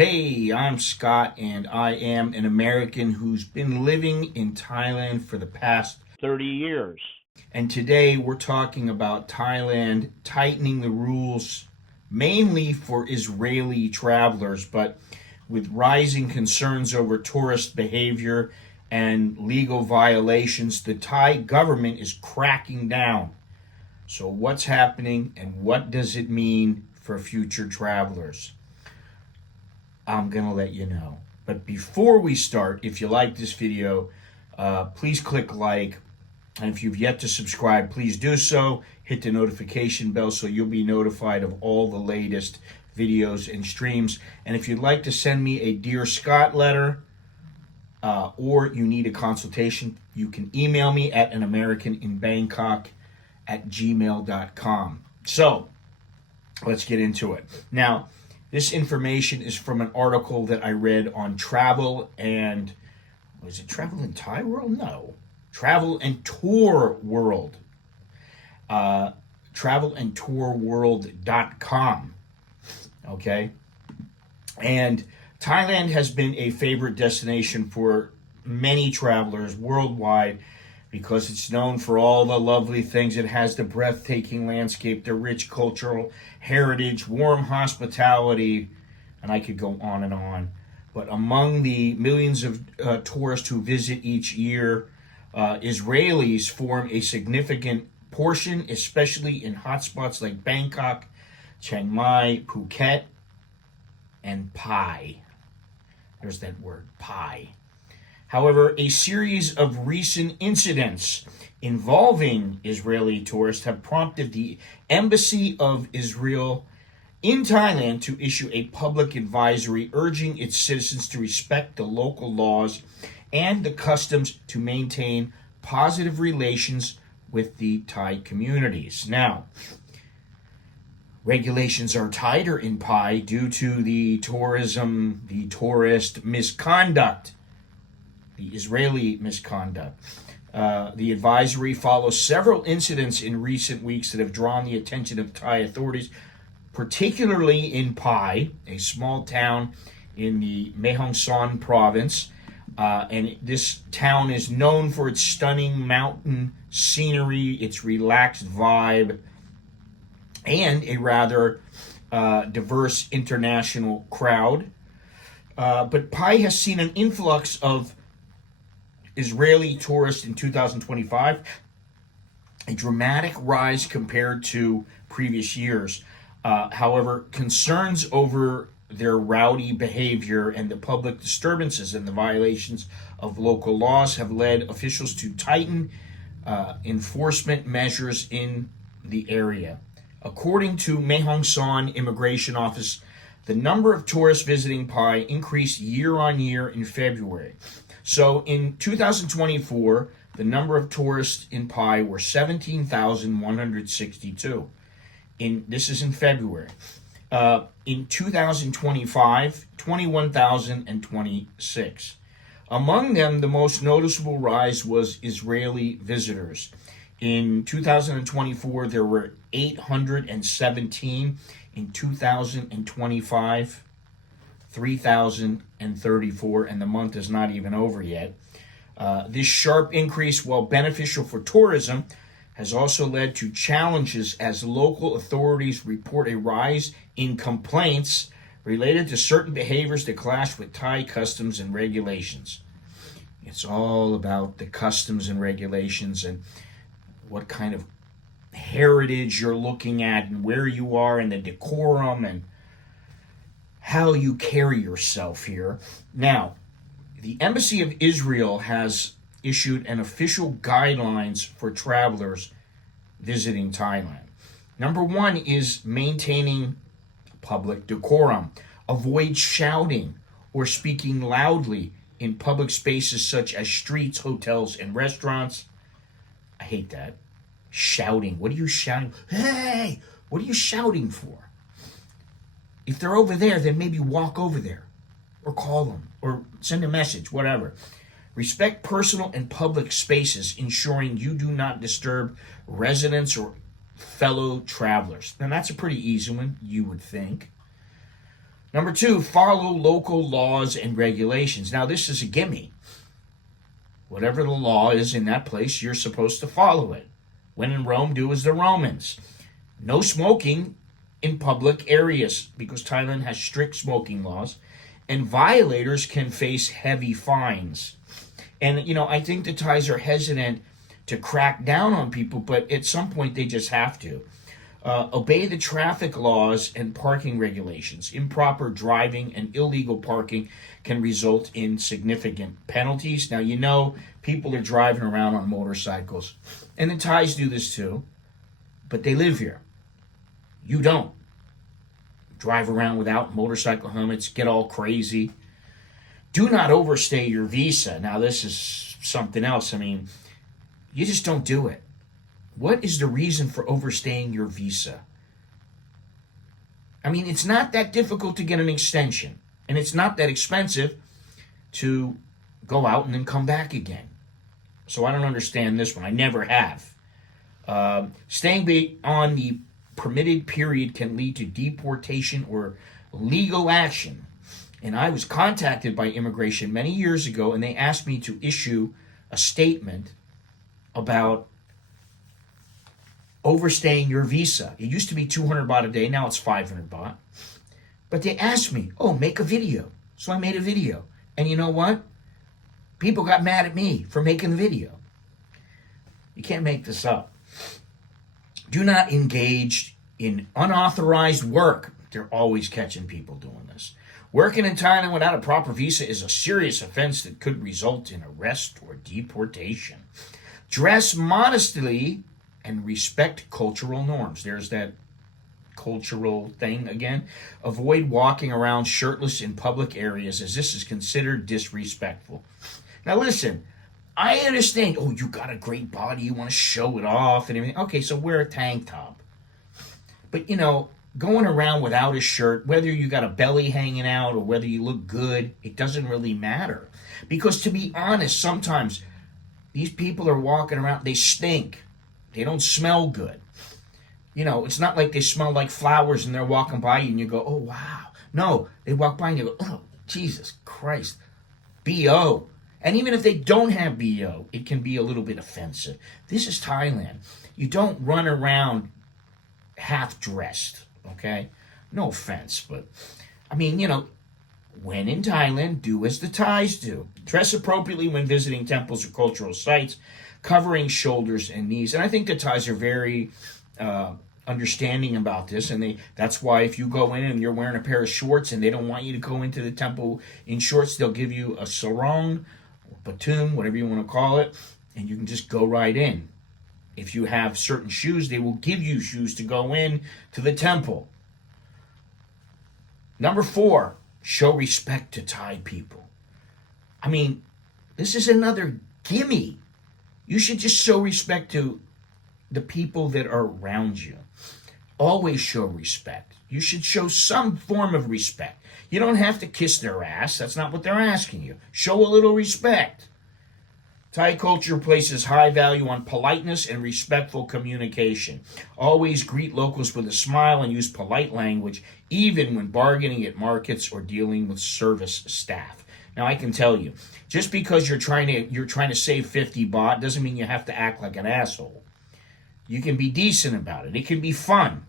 Hey, I'm Scott, and I am an American who's been living in Thailand for the past 30 years. And today we're talking about Thailand tightening the rules mainly for Israeli travelers, but with rising concerns over tourist behavior and legal violations, the Thai government is cracking down. So, what's happening and what does it mean for future travelers? I'm going to let you know. But before we start, if you like this video, please click like. And if you've yet to subscribe, please do so. Hit the notification bell so you'll be notified of all the latest videos and streams. And if you'd like to send me a Dear Scott letter or you need a consultation, you can email me at anamericaninbangkok@gmail.com. So, let's get into it. Now, this information is from an article that I read on Travel and... Was it Travel in Thai World? No. Travel and Tour World. Travelandtourworld.com. Okay? And Thailand has been a favorite destination for many travelers worldwide because it's known for all the lovely things. It has the breathtaking landscape, the rich cultural heritage, warm hospitality, and I could go on and on. But among the millions of tourists who visit each year, Israelis form a significant portion, especially in hotspots like Bangkok, Chiang Mai, Phuket, and Pai. There's that word, Pai. However, a series of recent incidents involving Israeli tourists have prompted the Embassy of Israel in Thailand to issue a public advisory urging its citizens to respect the local laws and the customs to maintain positive relations with the Thai communities. Now, regulations are tighter in Pai due to the tourist misconduct, the Israeli misconduct. The advisory follows several incidents in recent weeks that have drawn the attention of Thai authorities, particularly in Pai, a small town in the Mae Hong Son province. And this town is known for its stunning mountain scenery, its relaxed vibe, and a rather diverse international crowd. But Pai has seen an influx of Israeli tourists in 2025, a dramatic rise compared to previous years. However, concerns over their rowdy behavior and the public disturbances and the violations of local laws have led officials to tighten enforcement measures in the area. According to Mae Hong Son Immigration Office, the number of tourists visiting Pai increased year on year in February. So in 2024, the number of tourists in Pai were 17,162. This is in February. In 2025, 21,026. Among them, the most noticeable rise was Israeli visitors. In 2024, there were 817. In 2025, 3,034, and the month is not even over yet. This sharp increase, while beneficial for tourism, has also led to challenges as local authorities report a rise in complaints related to certain behaviors that clash with Thai customs and regulations. It's all about the customs and regulations and what kind of heritage you're looking at and where you are and the decorum and how you carry yourself here. Now, the Embassy of Israel has issued an official guidelines for travelers visiting Thailand. Number one is maintaining public decorum. Avoid shouting or speaking loudly in public spaces such as streets, hotels, and restaurants. I hate that. Shouting. What are you shouting? Hey! What are you shouting for? If they're over there, then maybe walk over there or call them or send a message, whatever. Respect personal and public spaces, ensuring you do not disturb residents or fellow travelers. Now, that's a pretty easy one, you would think. Number 2, follow local laws and regulations. Now, this is a gimme. Whatever the law is in that place, you're supposed to follow it. When in Rome, do as the Romans. No smoking in public areas because Thailand has strict smoking laws, and violators can face heavy fines. And, I think the Thais are hesitant to crack down on people, but at some point they just have to. Obey the traffic laws and parking regulations. Improper driving and illegal parking can result in significant penalties. Now, people are driving around on motorcycles, and the Thais do this too, but they live here. You don't. Drive around without motorcycle helmets, get all crazy. Do not overstay your visa. Now, this is something else. You just don't do it. What is the reason for overstaying your visa? It's not that difficult to get an extension, and it's not that expensive to go out and then come back again. So I don't understand this one. I never have. Staying beyond the permitted period can lead to deportation or legal action. And I was contacted by immigration many years ago, and they asked me to issue a statement about overstaying your visa. It used to be 200 baht a day, now it's 500 baht. But they asked me, make a video. So I made a video. And you know what? People got mad at me for making the video. You can't make this up. Do not engage in unauthorized work. They're always catching people doing this. Working in Thailand without a proper visa is a serious offense that could result in arrest or deportation. Dress modestly and respect cultural norms. There's that cultural thing again. Avoid walking around shirtless in public areas, as this is considered disrespectful. Now listen, I understand, you got a great body, you want to show it off and everything. Okay, so wear a tank top. But going around without a shirt, whether you got a belly hanging out or whether you look good, it doesn't really matter. Because to be honest, sometimes these people are walking around, they stink. They don't smell good. It's not like they smell like flowers and they're walking by you and you go, oh, wow. No, they walk by and you go, oh, Jesus Christ, B.O. And even if they don't have B.O., it can be a little bit offensive. This is Thailand. You don't run around half-dressed, okay? No offense, but, when in Thailand, do as the Thais do. Dress appropriately when visiting temples or cultural sites, covering shoulders and knees. And I think the Thais are very understanding about this, and that's why if you go in and you're wearing a pair of shorts and they don't want you to go into the temple in shorts, they'll give you a sarong, or patum, whatever you want to call it, and you can just go right in. If you have certain shoes, they will give you shoes to go in to the temple. Number 4, show respect to Thai people. This is another gimme. You should just show respect to the people that are around you. Always show respect. You should show some form of respect. You don't have to kiss their ass. That's not what they're asking you. Show a little respect. Thai culture places high value on politeness and respectful communication. Always greet locals with a smile and use polite language, even when bargaining at markets or dealing with service staff. Now, I can tell you, just because you're trying to save 50 baht doesn't mean you have to act like an asshole. You can be decent about it. It can be fun.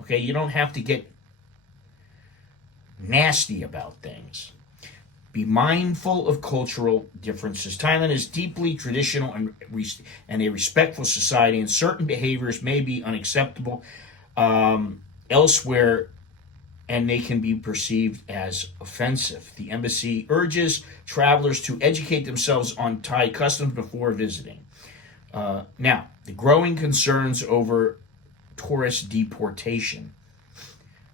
Okay, you don't have to get nasty about things. Be mindful of cultural differences. Thailand is deeply traditional and a respectful society, and certain behaviors may be unacceptable elsewhere, and they can be perceived as offensive. The embassy urges travelers to educate themselves on Thai customs before visiting. Now, the growing concerns over tourist deportation.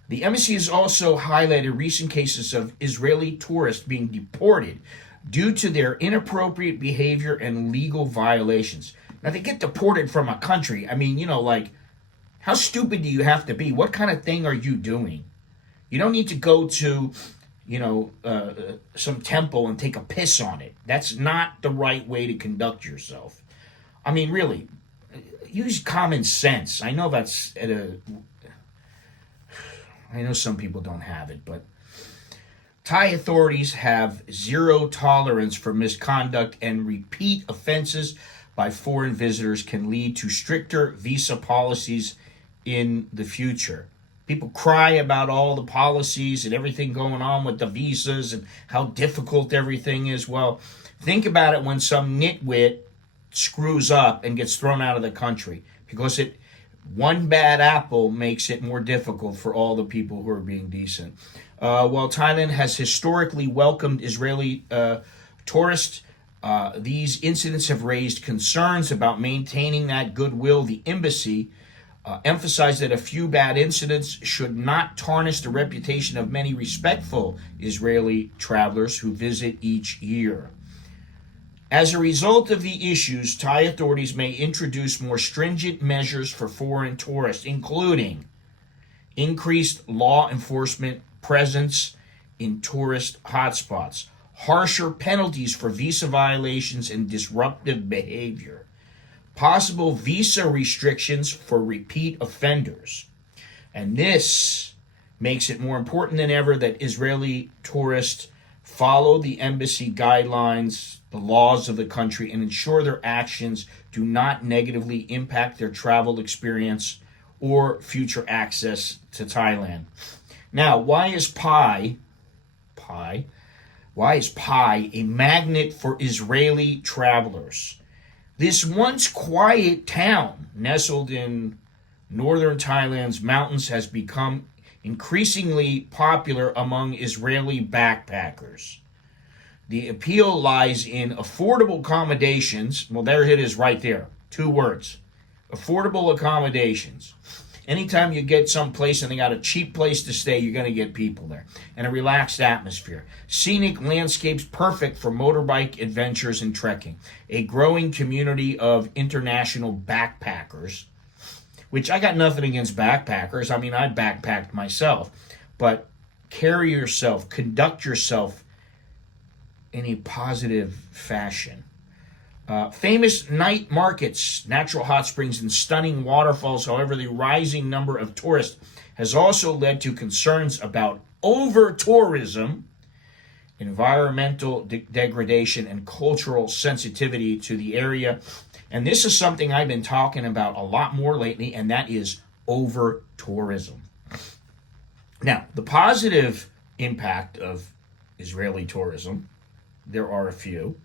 The embassy has also highlighted recent cases of Israeli tourists being deported due to their inappropriate behavior and legal violations. Now, they get deported from a country. How stupid do you have to be? What kind of thing are you doing? You don't need to go to, some temple and take a piss on it. That's not the right way to conduct yourself. Really, use common sense. I know some people don't have it, but Thai authorities have zero tolerance for misconduct, and repeat offenses by foreign visitors can lead to stricter visa policies in the future. People cry about all the policies and everything going on with the visas and how difficult everything is. Well, think about it when some nitwit screws up and gets thrown out of the country, because one bad apple makes it more difficult for all the people who are being decent. While Thailand has historically welcomed Israeli tourists, these incidents have raised concerns about maintaining that goodwill. The embassy emphasized that a few bad incidents should not tarnish the reputation of many respectful Israeli travelers who visit each year. As a result of the issues, Thai authorities may introduce more stringent measures for foreign tourists, including increased law enforcement presence in tourist hotspots, harsher penalties for visa violations and disruptive behavior, possible visa restrictions for repeat offenders. And this makes it more important than ever that Israeli tourists follow the embassy guidelines, the laws of the country, and ensure their actions do not negatively impact their travel experience or future access to Thailand. Now, why is pie a magnet for Israeli travelers? This once quiet town, nestled in northern Thailand's mountains, has become increasingly popular among Israeli backpackers. The appeal lies in affordable accommodations. Well, there it is right there. 2 words. Affordable accommodations. Anytime you get someplace and they got a cheap place to stay, you're going to get people there. And a relaxed atmosphere. Scenic landscapes perfect for motorbike adventures and trekking. A growing community of international backpackers, which I got nothing against backpackers. I mean, I backpacked myself. But carry yourself, conduct yourself in a positive fashion. Famous night markets, natural hot springs, and stunning waterfalls. However, the rising number of tourists has also led to concerns about over-tourism, environmental degradation, and cultural sensitivity to the area. And this is something I've been talking about a lot more lately, and that is over-tourism. Now, the positive impact of Israeli tourism, there are a few.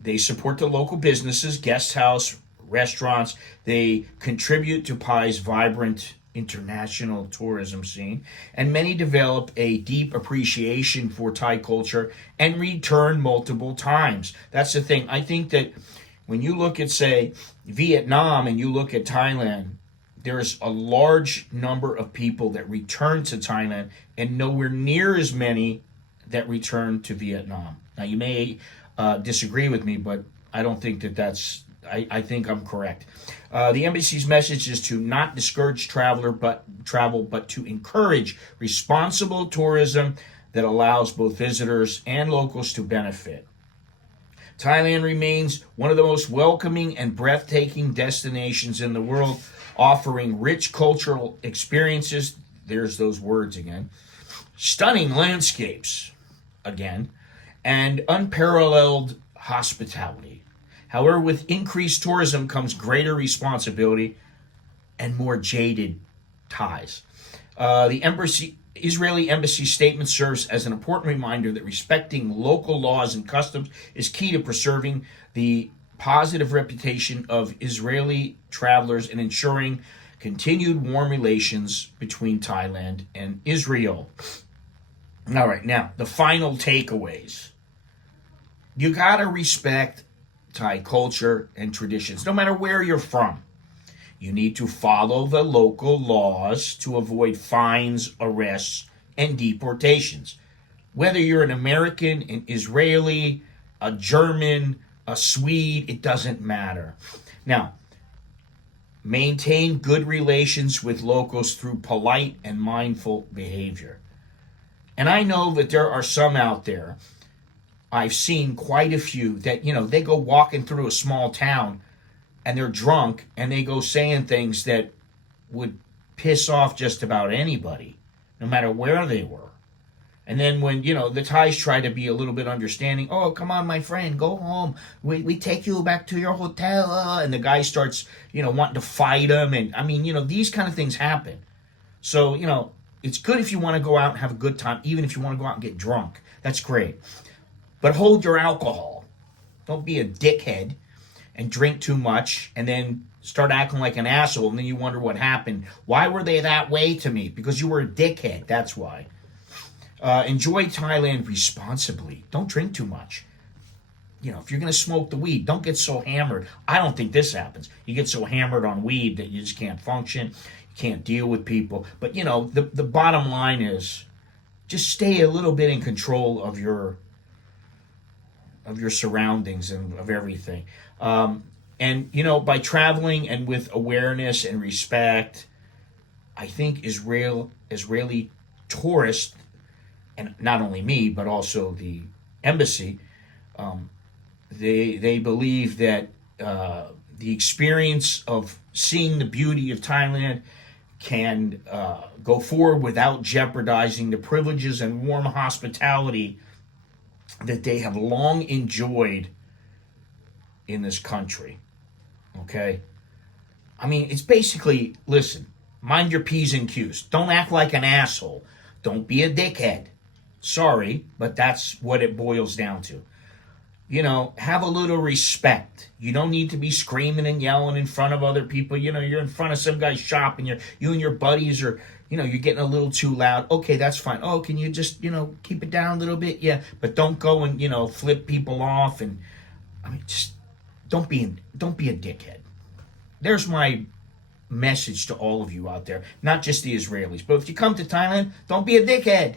They support the local businesses, guest house, restaurants. They contribute to Pai's vibrant international tourism scene. And many develop a deep appreciation for Thai culture and return multiple times. That's the thing. I think that when you look at, say, Vietnam and you look at Thailand, there's a large number of people that return to Thailand and nowhere near as many that return to Vietnam. Now, you may disagree with me, but I don't think that's, I think I'm correct. The embassy's message is to not discourage travel, but to encourage responsible tourism that allows both visitors and locals to benefit. Thailand remains one of the most welcoming and breathtaking destinations in the world, offering rich cultural experiences. There's those words again. Stunning landscapes, again, and unparalleled hospitality. However, with increased tourism comes greater responsibility and more jaded ties. The Israeli embassy statement serves as an important reminder that respecting local laws and customs is key to preserving the positive reputation of Israeli travelers and ensuring continued warm relations between Thailand and Israel. All right, now, the final takeaways. You gotta respect Thai culture and traditions, no matter where you're from. You need to follow the local laws to avoid fines, arrests, and deportations. Whether you're an American, an Israeli, a German, a Swede, it doesn't matter. Now, maintain good relations with locals through polite and mindful behavior. And I know that there are some out there, I've seen quite a few, that, they go walking through a small town and they're drunk and they go saying things that would piss off just about anybody, no matter where they were. And then when, the Thais try to be a little bit understanding, oh, come on, my friend, go home. We take you back to your hotel. And the guy starts, wanting to fight him. And, these kind of things happen. So, it's good if you want to go out and have a good time, even if you want to go out and get drunk. That's great. But hold your alcohol. Don't be a dickhead and drink too much and then start acting like an asshole, and then you wonder what happened. Why were they that way to me? Because you were a dickhead. That's why. Enjoy Thailand responsibly. Don't drink too much. If you're going to smoke the weed, don't get so hammered. I don't think this happens. You get so hammered on weed that you just can't function. You can't deal with people. But, the bottom line is just stay a little bit in control of your surroundings and of everything. And, by traveling and with awareness and respect, I think Israeli tourists, and not only me, but also the embassy, they believe that the experience of seeing the beauty of Thailand can go forward without jeopardizing the privileges and warm hospitality that they have long enjoyed in this country. Okay? It's basically, listen, mind your P's and Q's. Don't act like an asshole. Don't be a dickhead. Sorry, but that's what it boils down to. Have a little respect. You don't need to be screaming and yelling in front of other people. You're in front of some guy's shop and you and your buddies are, you're getting a little too loud. Okay, that's fine. Oh, can you just, keep it down a little bit? Yeah, but don't go and, flip people off. And, just don't be a dickhead. There's my message to all of you out there, not just the Israelis. But if you come to Thailand, don't be a dickhead.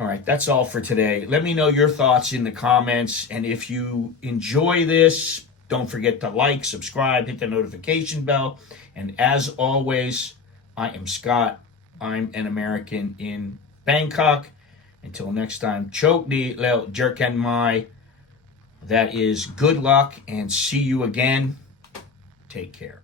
All right, that's all for today. Let me know your thoughts in the comments. And if you enjoy this, don't forget to like, subscribe, hit the notification bell. And as always, I am Scott. I'm an American in Bangkok. Until next time, chok di leo jerken mai. That is good luck and see you again. Take care.